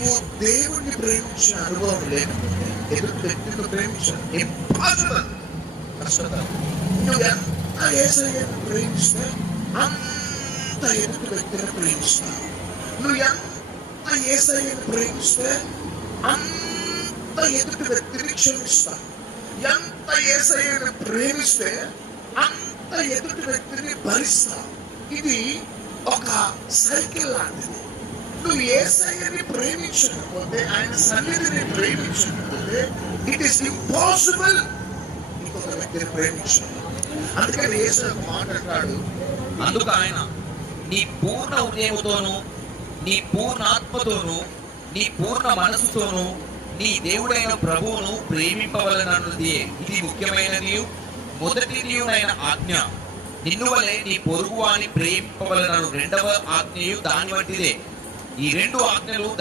నీవు దేవుణ్ణి ప్రేమించిన అనుభవం లేకపోతే ఎదుటి వ్యక్తిని ప్రేమించడం ఇంపాసిబుల్, కష్టతరం. నువ్వు ఎంత యేసయ్యను ప్రేమిస్తే అంత ఎదుటి వ్యక్తిని ప్రేమిస్తావు. నువ్వు ఎంత యేసయ్యను ప్రేమిస్తే అంత ఎదుటి వ్యక్తిని క్షమిస్తావు. ఎంత యేసయ్యను ప్రేమిస్తే అంత ఎదుటి వ్యక్తిని భరిస్తావు. ఇది ఒక సైకిల్ లాంటిది. నువ్వు యేసయ్యని ప్రేమించకపోతే, ఆయన సన్నిధిని ప్రేమించకపోతే, ఇట్ ఈస్ ఇంపాసిబుల్ ఇంకొక వ్యక్తిని ప్రేమించాలి. అందుకని యేసయ్య ఒక మాట అంటాడు, అందుకు ఆయన నీ పూర్ణ హృదయముతోను, నీ పూర్ణ ఆత్మతోను, నీ పూర్ణ మనసుతోను నీ దేవుడైన ప్రభువును ప్రేమింపవలనన్నది ఇది ముఖ్యమైనది మొదటిదియునైన ఆజ్ఞ. నిన్ను వలె నీ పొరుగు వాని ప్రేమింపవలనను రెండవ ఆజ్ఞయు దాని వంటిదే. ఈ రెండు ఆజ్ఞలు